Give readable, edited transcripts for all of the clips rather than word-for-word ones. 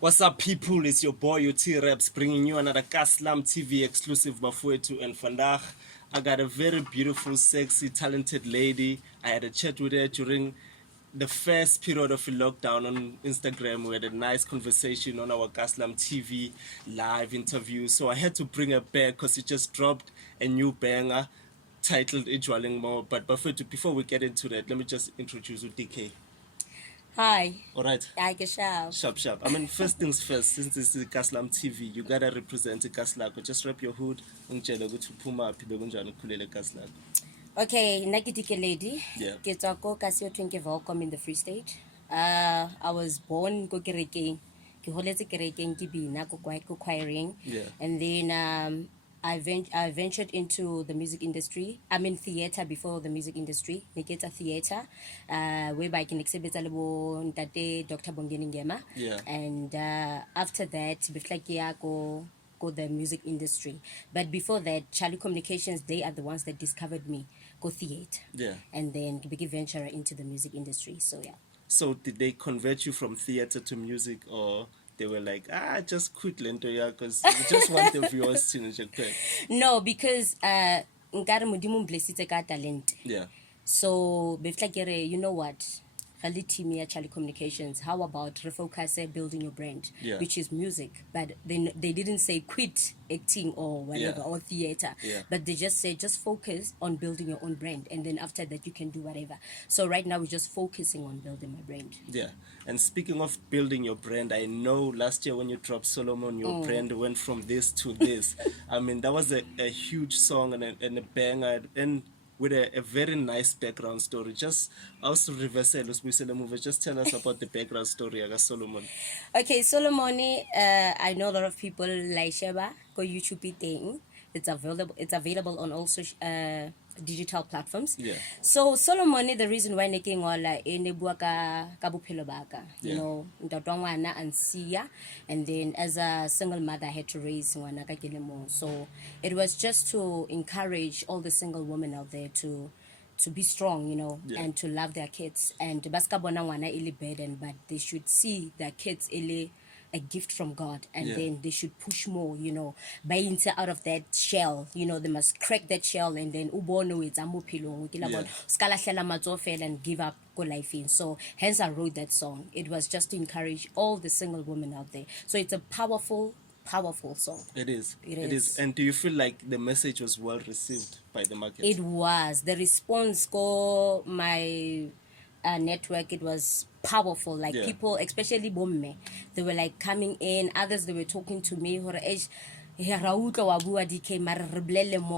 What's up, people? It's your boy, your T-Reps, bringing you another KAS'LAM TV exclusive Bafuetu and Vandag. I got a very beautiful, sexy, talented lady. I had a chat with her during the first period of the lockdown on Instagram. We had a nice conversation on our KAS'LAM TV live interview. So I had to bring her back because she just dropped a new banger titled JWALENG Mo. But Bafuetu, before we get into that, let me just introduce you, Deekay. Hi. All right. Hi, Geshav. Sharp. I mean, first things first, since this is KAS'LAM TV, you gotta represent KAS'LAKO. Just wrap your hood. Ungitshele ukuthi uphuma phi bekunjani ukhulele KAS'LAKO. Okay, Nakitike lady. Yeah. Ketako Kasio Twinke Volcom in the Free State. I was born ko Kerekeng. Ke holetse Kerekeng ke bina ko choiring. Yeah. And then I ventured into the music industry. I'm in theater before the music industry. Niketa theater, whereby I can exhibit alabo ntate Dr. Bongeni Ngema. Yeah. And after that, beflakia go the music industry. But before that, Charlie Communications, they are the ones that discovered me. Go theater. Yeah. And then big venture into the music industry. So yeah. So did they convert you from theater to music, or they were like, just quit Lento, yeah, because we just want the viewers to know? No, because nkare modimo blessitse ka talent. Yeah. So beflakere, you know what? Khali team ya Charlie Communications, how about refocus building your brand, Yeah. which is music, but they didn't say quit acting or whatever, Yeah. or theater, Yeah. but they just said just focus on building your own brand, and then after that you can do whatever. So right now we're just focusing on building my brand. Yeah. And speaking of building your brand, I know last year when you dropped Solomon, your brand went from this to this. I mean, that was a huge song and a banger, and with a very nice background story. Just also reverse the movie. Just tell us about the background story of Solomon. Okay, Solomoni, I know a lot of people like Sheba go YouTube thing. It's available on also digital platforms. Yeah. So Solomoni, the reason why making all ene bua ka bophelo baka, you Yeah. know, ntatwana and Sia, and then as a single mother I had to raise ngwana ka kelemo. So it was just to encourage all the single women out there to be strong, you know, Yeah. and to love their kids. And baska bona ngwana ili burden, but they should see their kids ili a gift from God, and Yeah. then they should push more, you know, buy into out of that shell, you know, they must crack that shell, and then ubono it's amupilong Yeah. and give up go life in. So hence I wrote that song. It was just to encourage all the single women out there. So it's a powerful song. It is. It It is. is. And do you feel like the message was well received by the market? It was. The response go my network, it was powerful. Like Yeah. people, especially bomme, they were like coming in. Others, they were talking to me.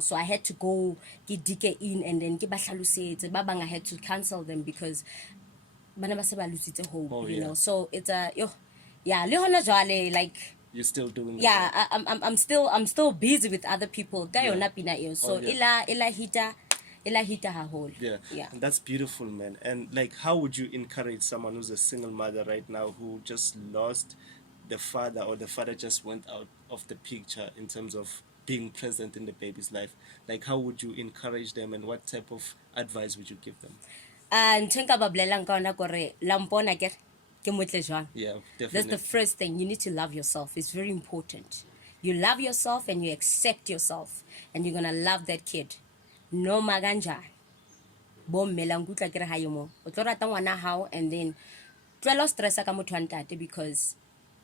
So I had to go get Deekay in, and then I had to cancel them because bana ba se ba lositse hope, Oh, you yeah. know. So it's a yeah, le hona jwale, like You're still doing yeah, I'm still busy with other people. Yeah. So Oh, yeah. ila hita haholo. Yeah. Yeah. And that's beautiful, man. And like, how would you encourage someone who's a single mother right now who just lost the father, or the father just went out of the picture in terms of being present in the baby's life? Like, how would you encourage them, and what type of advice would you give them? And think about blelang ka ona kore lampona ke motle jwang. Yeah, That's definitely. the first thing. You need to love yourself. It's very important. You love yourself and you accept yourself, and you're gonna love that kid. No maganja. Bom melangutla kere hayo mo. O tlo rata ngwana hao, and then tlwela stressa ka motho wa ntate, because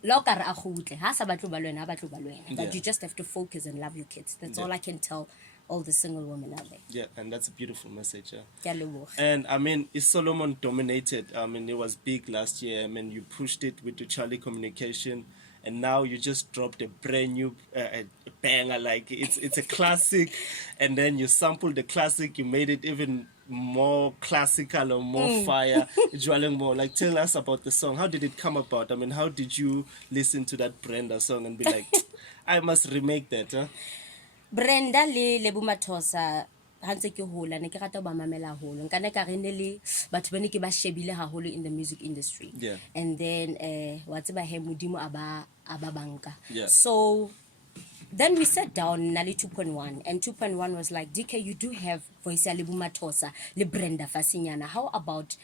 lokare a gutle ha sa batlo ba lwena ba tlo ba lwena. Yeah. But you just have to focus and love your kids. That's Yeah. all I can tell all the single women out there. Yeah, and that's a beautiful message. Yeah. Ke a leboga. And I mean, is Solomon dominated? I mean, it was big last year. I mean, you pushed it with the Charlie Communication, and now you just dropped a brand new banger. Like it's a classic, and then you sampled the classic. You made it even more classical or more fire. JWALENG Mo. Like, tell us about the song. How did it come about? I mean, how did you listen to that Brenda song and be like, I must remake that? Huh? Brenda le Lebumathosa hantse ke hola ne ke rata ba mamela haholo nka ne ka re ne le batho ba ne ke ba shebile haholo in the music industry. Yeah. And then wa tseba he modimo aba banka. Yeah. So then we sat down Nali 2.1, and 2.1 was like, Deekay, you do have voice ya Lebumathosa le Brenda Fassie nyana. How about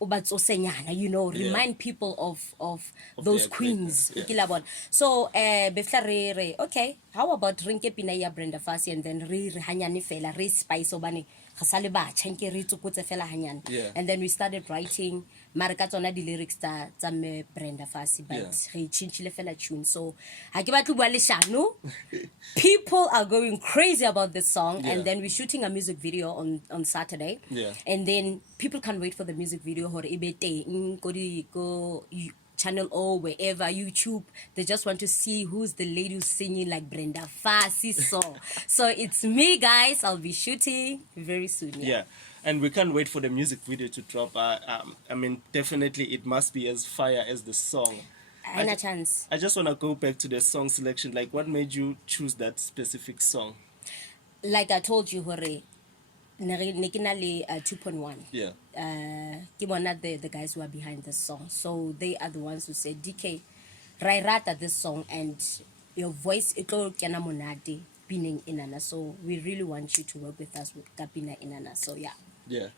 you know, remind people of those their queens. greatness, Ke la bona. So befla re okay, how about re nke pina ya Brenda Fassie and then re hanyane fela re spice obane ga sa le batjha nke re tsokotse fela hanyane. Yeah. And then we started writing mara ka tsona di lyrics tsa me Brenda Fassie, but re chinchile fela tune. So ha ke batla bua leshano. People are going crazy about this song, and then we're shooting a music video on Saturday. Yeah. And then people can't wait for the music video. Hore ebe teng go Channel O, wherever, YouTube. They just want to see who's the lady who's singing like Brenda Fassie song. So it's me, guys. I'll be shooting very soon. Yeah, and we can't wait for the music video to drop. I mean, definitely it must be as fire as the song. Ain't a chance. I just want to go back to the song selection. Like, what made you choose that specific song? Like I told you, hore, Nekinale 2.1. Yeah. Give on the guys who are behind the song. So they are the ones who said, DK, rata this song, and your voice ito kena monate pining inana. So we really want you to work with us with kapina inana. So yeah. Yeah,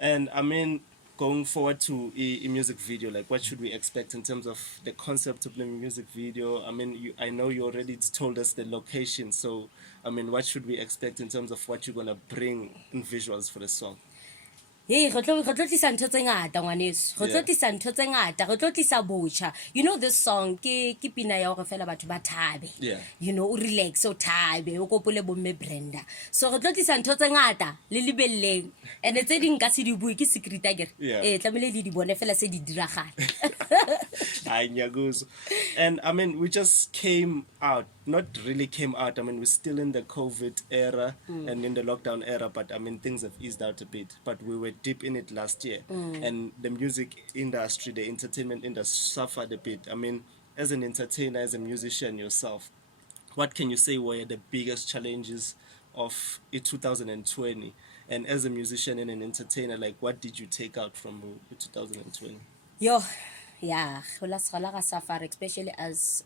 and I mean, going forward to a music video, like what should we expect in terms of the concept of the music video? I mean, I know you already told us the location, so I mean, what should we expect in terms of what you're gonna bring in visuals for the song? Hey, go tlo tlisa ntho tse ngata ngwaneso. Go tlo tlisa ntho tse ngata, go tlo tlisa botjha. You know this song ke pina ya go fela batho ba thabe. Yeah. You know, o relax o thabe, o kopole bo me Brenda. So go tlo tlisa ntho tse ngata le lebelleng. And tse ding ka se di bue ke secret agere. Tlamele le di bone fela se di diragala. Hi, Nyaguzo. And I mean, we just came out, not really came out. I mean, we're still in the COVID era and in the lockdown era, but I mean, things have eased out a bit. But we were deep in it last year, and the music industry, the entertainment industry suffered a bit. I mean, as an entertainer, as a musician yourself, what can you say were the biggest challenges of 2020? And as a musician and an entertainer, like, what did you take out from 2020? Yo, yeah, hola suffer, especially as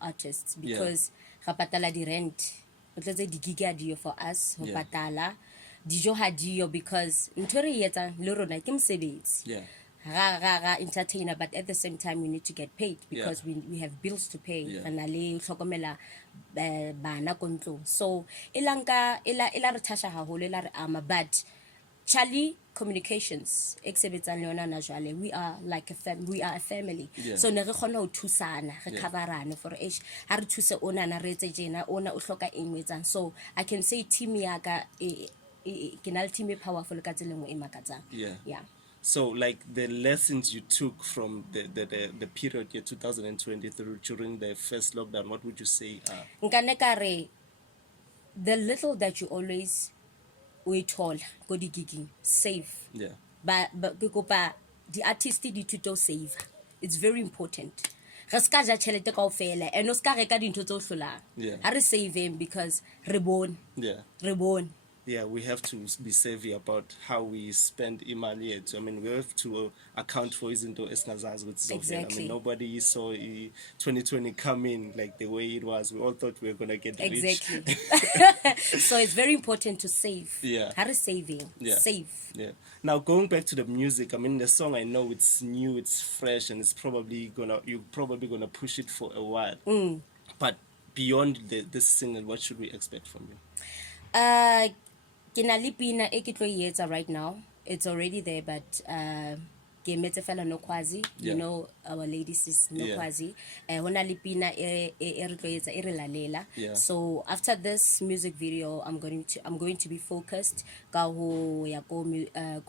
artists, because ga patala di rent, o tletse di gig dio for us, ho patala dijo ha dio, because ntho re etsa le rona ke mosebetsi. Ga entertainer, but at the same time we need to get paid because we have bills to pay. Rena le tlhokomela bana ko ntlong. So elanka ela re thasha haholo, ela re ama, but Charlie Communications, we are like we are a family. So ne re khona ho thusana, re coverana for ha re thuse ona na re etse jena, ona o hloka eng etsang. So I can say team ya ka ke na le team e powerful ka tseleng e makatsang. Yeah. So, like, the lessons you took from the period year 2020 through during the first lockdown, what would you say are? Nkane ka re, the little that you always wait all go di gigging save. But ke kopa di artist di thuto save. It's very important. Re ska ja tšhelete kaofela, and o ska reka dintho tse o hlolang. Ha re save him because re bone. Re bone. Yeah, we have to be savvy about how we spend imali. I mean, we have to account for izinto esinazazi with Zovela. Exactly. I mean, nobody saw 2020 come in like the way it was. We all thought we were gonna get rich. Exactly. So it's very important to save. How to saving? Save. Yeah. Now, going back to the music, I mean, the song, I know it's new, it's fresh, and you're probably gonna push it for a while. But beyond this single, what should we expect from you? Kinalipina ekitlo right now. It's already there, but Gemetefela no kwazi. You know, our ladies is no kwazi. Hona lipina irilalela. So after this music video, I'm going to be focused. Go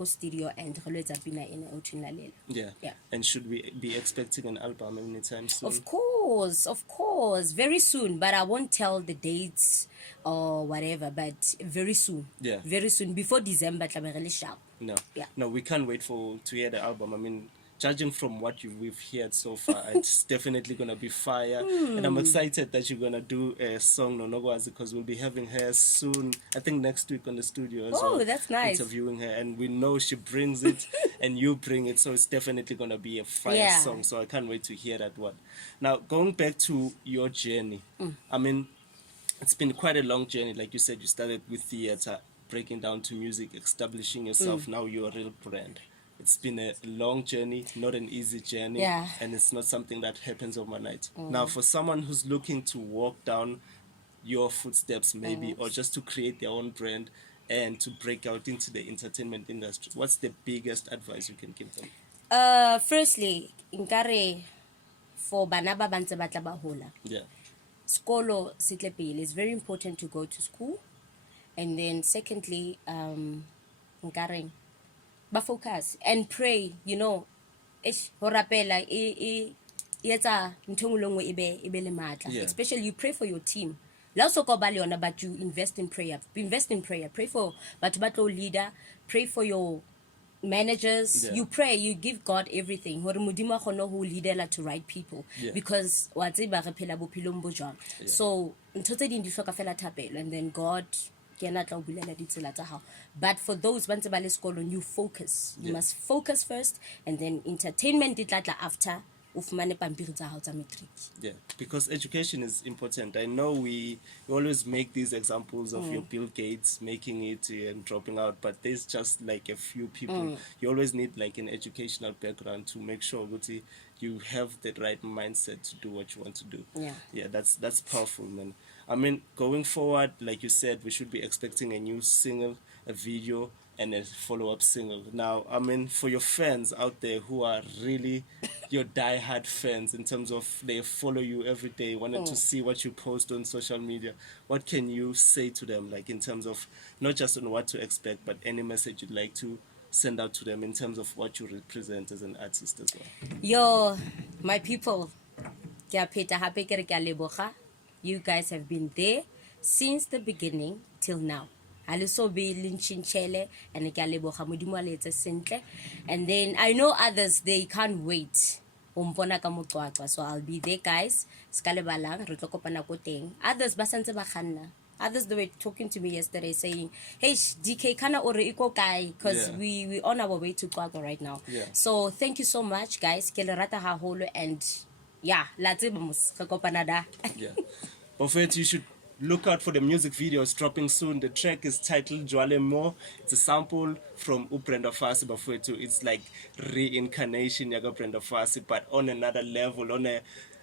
studio and pina in Lalela. Yeah. And should we be expecting an album anytime soon? Of course, very soon. But I won't tell the dates or whatever. But very soon. Very soon, before December. Sharp. No, we can't wait to hear the album. I mean, judging from what we've heard so far, it's definitely gonna be fire. And I'm excited that you're gonna do a song Nonogwazi, because we'll be having her soon. I think next week on the studio as well. Oh, that's nice. Interviewing her, and we know she brings it, and you bring it, so it's definitely gonna be a fire song. So I can't wait to hear that one. Now, going back to your journey, I mean, it's been quite a long journey. Like you said, you started with theater, breaking down to music, establishing yourself. Now you're a real brand. It's been a long journey, not an easy journey, Yeah. and it's not something that happens overnight. Now, for someone who's looking to walk down your footsteps, maybe, or just to create their own brand and to break out into the entertainment industry, what's the biggest advice you can give them? Firstly, nkare for bana ba bantse ba tla ba hola. Yeah, Skolo se tle pele. It's very important to go to school. And then secondly, nkareng ba focus and pray, you know. Ish ho rapela e etsa ntho e nngwe le nngwe e be le matla. Yeah. Especially you pray for your team. La o soka ba le yona, but you invest in prayer. Invest in prayer. Pray for batho ba tlo leader. Pray for your managers. Yeah. You pray, you give God everything. Hore modimo a kgone ho leadela to right people. Yeah. Because wa tseba re phela bophelong bo jwang. So ntho tse ding di hloka fela thapelo, and then God ke yena a tla o bulela ditsela tsa hao. But for those ba ntse ba le sekolong, you focus. You must focus first, and then entertainment di tla tla after o fumane pampiri tsa hao tsa matric. yeah, because education is important. I know we always make these examples of your Bill Gates making it and dropping out, but there's just like a few people. You always need like an educational background to make sure that you have the right mindset to do what you want to do. Yeah. That's powerful, man. I mean, going forward, like you said, we should be expecting a new single, a video, and a follow-up single. Now, I mean, for your fans out there who are really your die-hard fans in terms of they follow you every day, wanted to see what you post on social media, what can you say to them, like in terms of not just on what to expect, but any message you'd like to send out to them in terms of what you represent as an artist as well? Yo, my people, ke a pheta hape ke re ke a leboga. You guys have been there since the beginning till now. And then I know others, they can't wait. So I'll be there, guys. Others basantse ba khanna. Others, they were talking to me yesterday saying, hey, DK kana ore iko kai, because we on our way to Kwago right now. Yeah. So thank you so much, guys. Ke le rata haholo, and yeah, la tseba mos re kopana da. Yeah. Bafowethu, you should look out for the music videos dropping soon. The track is titled JWALENG Mo. It's a sample from Brenda Fassie, Bafowethu. It's like reincarnation yaga Brenda Fassie, but on another level, on a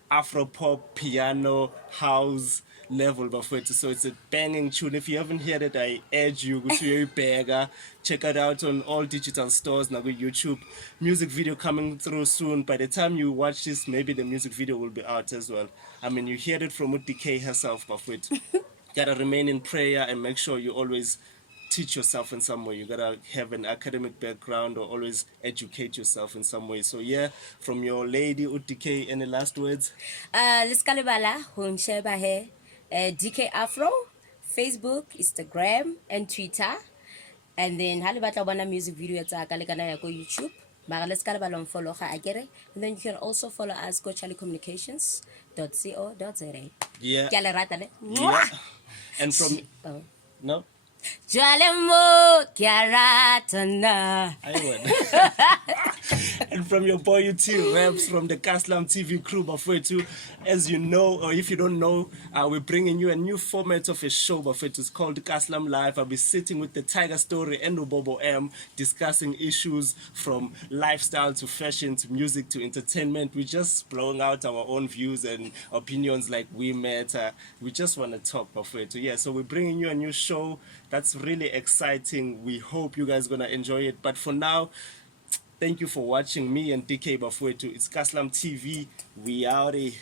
Afro-pop, piano, house level, Bafowethu. So it's a banging tune. If you haven't heard it, I urge you to go check it out on all digital stores. Now go YouTube. Music video coming through soon. By the time you watch this, maybe the music video will be out as well. I mean, you heard it from Deekay herself, Bafowethu. Gotta remain in prayer and make sure you always teach yourself in some way. You gotta have an academic background or always educate yourself in some way. So yeah, from your lady Deekay, any last words? Let's kalibala hunsheba he DK Afro, Facebook, Instagram, and Twitter. And then halibata wana music video tsa ka le kana ya go YouTube. Mara let's kalibala follow ga akere. And then you can also follow us go charlieCommunications.co.za. Yeah. Ke a le rata le. Yeah. And from no? JWALENG Mo ke a rata na. And from your boy UT Raps from the KAS'LAM TV crew, Bafowethu, as you know, or if you don't know, we're bringing you a new format of a show, Bafowethu. It's called KAS'LAM Live. I'll be sitting with the Tiger Story and Ubobo M, discussing issues from lifestyle to fashion to music to entertainment. We're just blowing out our own views and opinions like we matter. We just want to talk, Bafowethu. Yeah, so we're bringing you a new show. That's really exciting. We hope you guys are going to enjoy it. But for now, thank you for watching me and Deekay, Bafowethu. It's KAS'LAM TV. We outie.